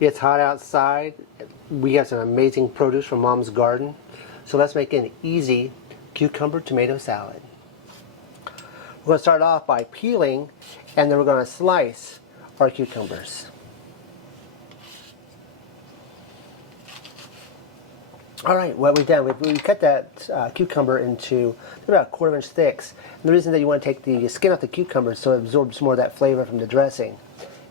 It's hot outside. We have some amazing produce from Mom's garden. So let's make an easy cucumber tomato salad. We're going to start off by peeling, and then we're going to slice our cucumbers. All right, what we've done, we cut that cucumber into about 1/4 inch thicks. And the reason that you want to take the skin off the cucumber is so it absorbs more of that flavor from the dressing.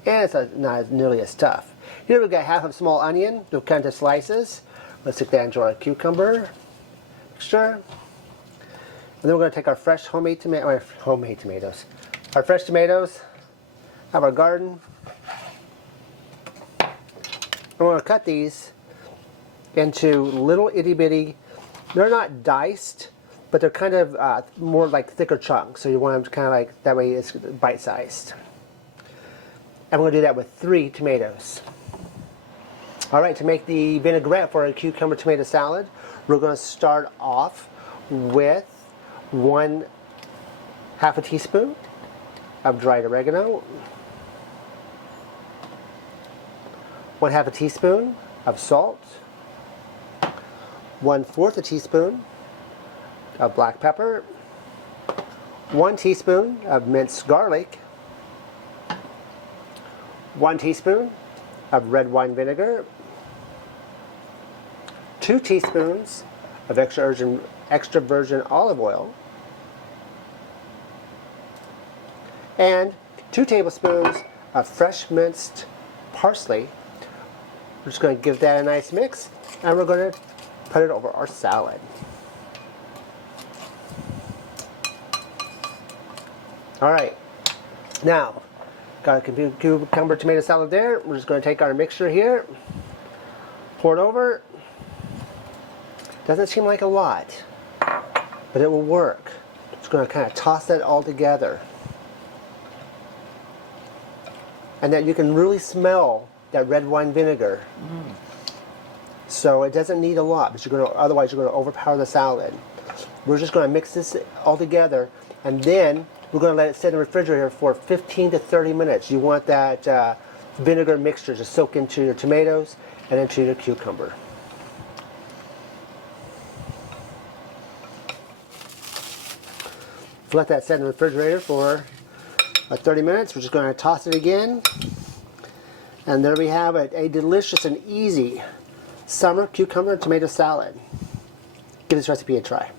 And it's not nearly as tough. Here we've got half a small onion. We'll cut into slices. Let's stick that into our cucumber mixture. And then we're going to take our fresh homemade tomatoes. Our fresh tomatoes out of our garden. And we're going to cut these into little itty bitty, they're not diced, but they're kind of more like thicker chunks. So you want them kind of like, that way it's bite-sized. And we're going to do that with 3 tomatoes. Alright, to make the vinaigrette for a cucumber tomato salad, we're going to start off with 1/2 teaspoon of dried oregano, 1/2 teaspoon of salt, 1/4 teaspoon of black pepper, 1 teaspoon of minced garlic, 1 teaspoon of red wine vinegar, 2 teaspoons of extra virgin olive oil, and 2 tablespoons of fresh minced parsley. We're just going to give that a nice mix, and we're going to put it over our salad. Alright, now got a cucumber tomato salad there. We're just going to take our mixture here, pour it over. Doesn't seem like a lot, but it will work. Just going to kind of toss that all together. And then you can really smell that red wine vinegar. So it doesn't need a lot, but otherwise you're going to overpower the salad. We're just going to mix this all together, and then we're going to let it sit in the refrigerator for 15 to 30 minutes. You want that vinegar mixture to soak into your tomatoes and into your cucumber. Let that sit in the refrigerator for 30 minutes. We're just going to toss it again. And there we have it, a delicious and easy summer cucumber and tomato salad. Give this recipe a try.